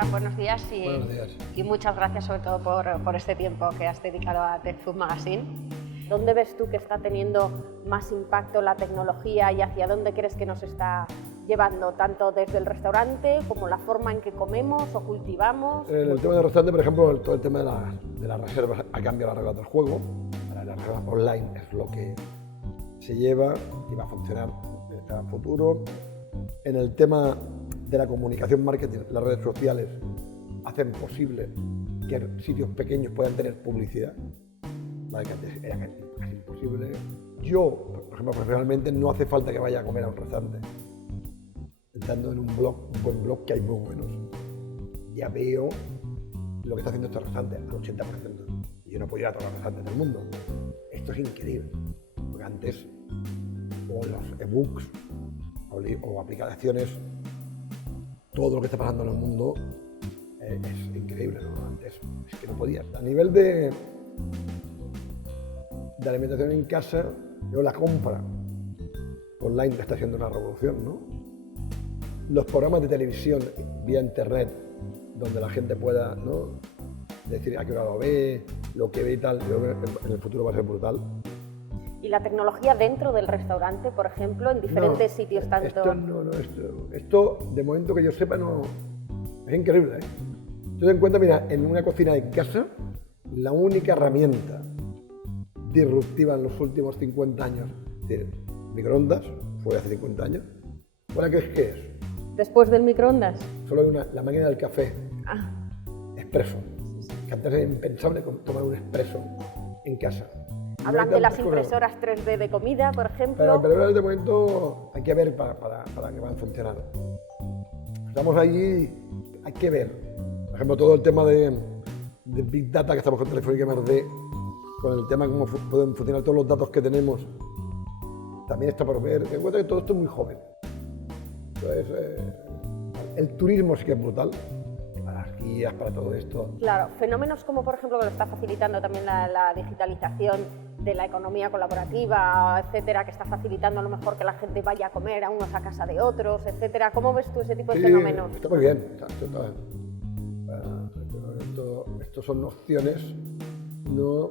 Ferran, buenos días Buenos días. y muchas gracias sobre todo por este tiempo que has dedicado a Tech Food Magazine. ¿Dónde ves tú que está teniendo más impacto la tecnología y hacia dónde crees que nos está llevando, tanto desde el restaurante como la forma en que comemos o cultivamos? En el tema del restaurante, por ejemplo, todo el tema de las reservas ha cambiado las reglas del juego. Las reservas online es lo que se lleva y va a funcionar en el futuro. En el tema de la comunicación, marketing, las redes sociales hacen posible que sitios pequeños puedan tener publicidad, ¿vale? Que antes era casi imposible. Yo, por ejemplo, profesionalmente no hace falta que vaya a comer a un restaurante. Entrando en un buen blog, que hay muy buenos, ya veo lo que está haciendo este restaurante al 80%. Yo no puedo ir a todos los restaurantes del mundo. Esto es increíble, porque antes o los ebooks o aplicaciones, todo lo que está pasando en el mundo es increíble, ¿no? Antes es que no podías. A nivel de alimentación en casa, yo la compra online está siendo una revolución, ¿no? Los programas de televisión vía internet, donde la gente pueda, ¿no?, decir a qué hora lo ve, lo que ve y tal, yo creo que en el futuro va a ser brutal. ¿Y la tecnología dentro del restaurante, por ejemplo, en diferentes sitios tanto? Esto, de momento que yo sepa, no es increíble, ¿eh? Tú te encuentras, mira, en una cocina de casa, la única herramienta disruptiva en los últimos 50 años, es decir, microondas, fue hace 50 años, ¿cuál crees que es? ¿Después del microondas? Solo hay la máquina del café, Ah. expreso, que antes era impensable tomar un expreso en casa. Hablan de las impresoras 3D de comida, por ejemplo. Pero ahora de momento hay que ver para que van a funcionar. Estamos allí, hay que ver. Por ejemplo, todo el tema de Big Data que estamos con Telefónica MRD, con el tema de cómo pueden funcionar todos los datos que tenemos, también está por ver. En cuenta que todo esto es muy joven. Entonces, el turismo sí que es brutal, para las guías, para todo esto. Claro, fenómenos como por ejemplo que lo está facilitando también la digitalización de la economía colaborativa, etcétera, que está facilitando a lo mejor que la gente vaya a comer a unos a casa de otros, etcétera. ¿Cómo ves tú ese tipo de fenómenos? Está muy bien. Esto son opciones, ¿no?,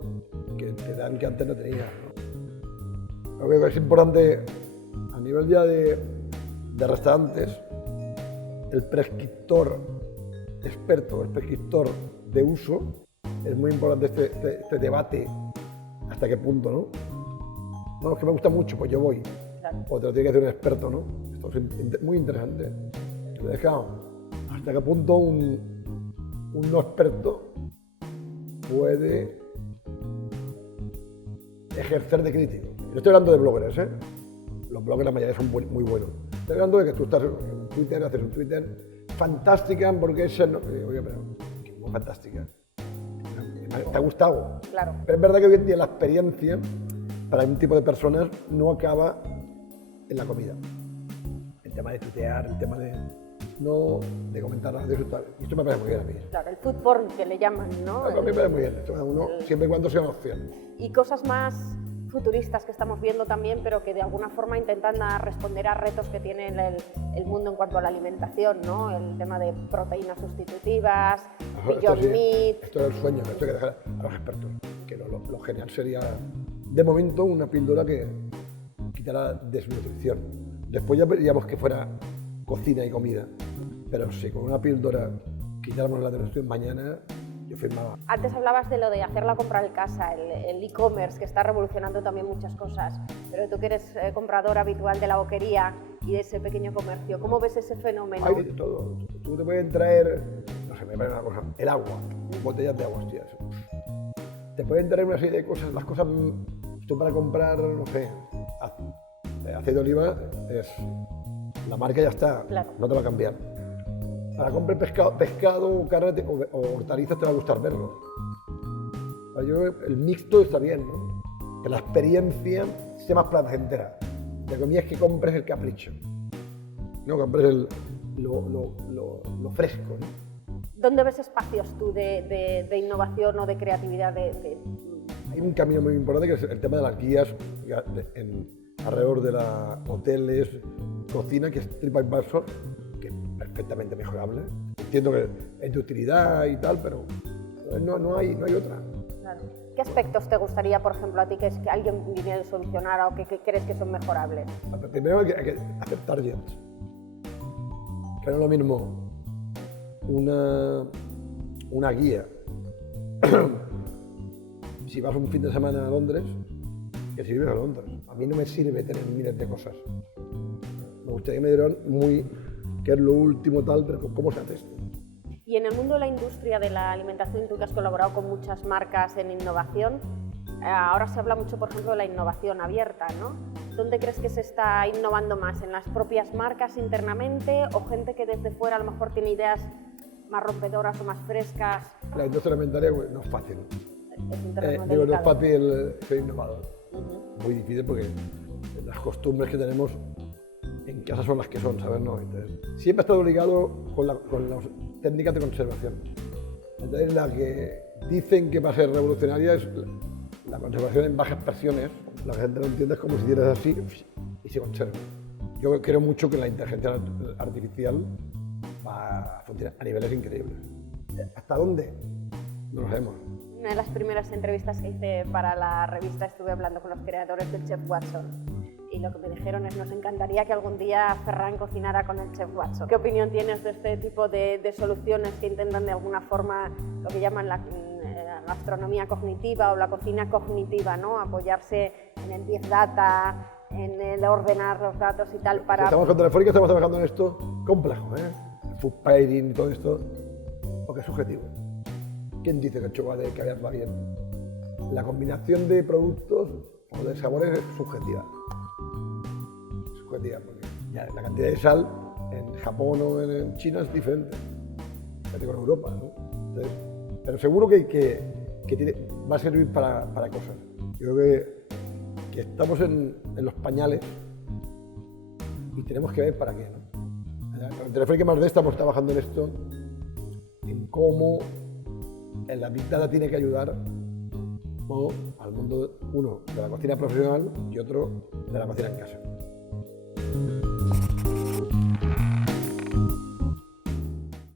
que te dan que antes no tenías, ¿no? Creo que es importante a nivel ya de restaurantes, el prescriptor experto, el prescriptor de uso, es muy importante este debate, hasta qué punto, ¿no? No, es que me gusta mucho, pues yo voy. Claro. O te lo tiene que hacer un experto, ¿no? Esto es muy interesante. Entonces, claro, hasta qué punto un no experto puede ejercer de crítico. No estoy hablando de bloggers, ¿eh? Los bloggers la mayoría son muy buenos. Estoy hablando de que tú estás en Twitter, haces un Twitter, fantástica hamburguesa, no, oye, pero ¿cómo fantástica? ¿Te ha gustado? Claro. Pero es verdad que hoy en día la experiencia para un tipo de personas no acaba en la comida. El tema de tuitear, el tema de comentar nada de eso. Y esto me parece muy bien a mí. Claro, el food porn que le llaman, ¿no? A mí me parece muy bien. Siempre y cuando sea una opción. Y cosas más futuristas que estamos viendo también, pero que de alguna forma intentan responder a retos que tiene el mundo en cuanto a la alimentación, ¿no? El tema de proteínas sustitutivas, Beyond Meat. Esto es el sueño, esto hay que dejar a los expertos. Que lo genial sería, de momento, una píldora que quitara desnutrición. Después ya veríamos que fuera cocina y comida. Pero si con una píldora quitáramos la desnutrición mañana, yo firmaba. Antes hablabas de lo de hacer la compra en casa, el e-commerce, que está revolucionando también muchas cosas, pero tú que eres comprador habitual de la boquería y de ese pequeño comercio, ¿cómo ves ese fenómeno? Hay de todo. Tú te pueden traer, no sé, me parece una cosa, el agua, botellas de agua, hostia. Te pueden traer una serie de cosas, las cosas, tú para comprar, no sé, aceite de oliva, la marca ya está, claro, no te va a cambiar. Para comprar pescado, carne o hortalizas te va a gustar verlo. El mixto está bien, ¿no? Que la experiencia sea más placentera. La comida es que compres el capricho, no compres lo fresco, ¿no? ¿Dónde ves espacios tú de innovación o de creatividad? Hay un camino muy importante que es el tema de las guías alrededor de los hoteles, cocina, que es TripAdvisor, que es perfectamente mejorable. entiendo que es de utilidad y tal, pero no hay otra. Claro. ¿Qué aspectos te gustaría, por ejemplo, a ti que alguien viniera a solucionar o que crees que son mejorables? Primero hay que hacer targets. Que no es lo mismo una guía si vas un fin de semana a Londres que si vives a Londres. A mí no me sirve tener miles de cosas. Me gustaría que me dieran qué es lo último tal, pero ¿cómo se hace esto? Y en el mundo de la industria de la alimentación, tú que has colaborado con muchas marcas en innovación, ahora se habla mucho, por ejemplo, de la innovación abierta, ¿no? ¿Dónde crees que se está innovando más? ¿En las propias marcas internamente o gente que desde fuera a lo mejor tiene ideas más rompedoras o más frescas? La industria alimentaria no es fácil. Es un terreno No es delicado. fácil ser innovador. Muy difícil porque las costumbres que tenemos en casa son las que son, ¿sabes? No, entonces, siempre ha estado ligado con las técnicas de conservación. Entonces, la que dicen que va a ser revolucionaria es la conservación en bajas presiones. La gente lo entiende como si tienes así y se conserva. Yo creo mucho que la inteligencia artificial va a funcionar a niveles increíbles. ¿Hasta dónde? No lo sabemos. Una de las primeras entrevistas que hice para la revista estuve hablando con los creadores del Chef Watson y lo que me dijeron es nos encantaría que algún día Ferran cocinara con el Chef Watson. ¿Qué opinión tienes de este tipo de soluciones que intentan de alguna forma lo que llaman la gastronomía cognitiva o la cocina cognitiva, ¿no? Apoyarse en el Big Data, en el ordenar los datos y tal para... Estamos con Telefónica, estamos trabajando en esto complejo, food pairing y todo esto, porque es subjetivo. ¿Quién dice que el chocolate de caviar va bien? La combinación de productos o de sabores es subjetiva. Subjetiva, porque ya la cantidad de sal en Japón o en China es diferente. Fíjate con Europa, ¿no? Entonces, pero seguro que va a servir para cosas. Yo creo que estamos en los pañales y tenemos que ver para qué, ¿no? En Telefónica más de estamos trabajando en esto, en cómo la Big Data tiene que ayudar al mundo, uno de la cocina profesional y otro de la cocina en casa.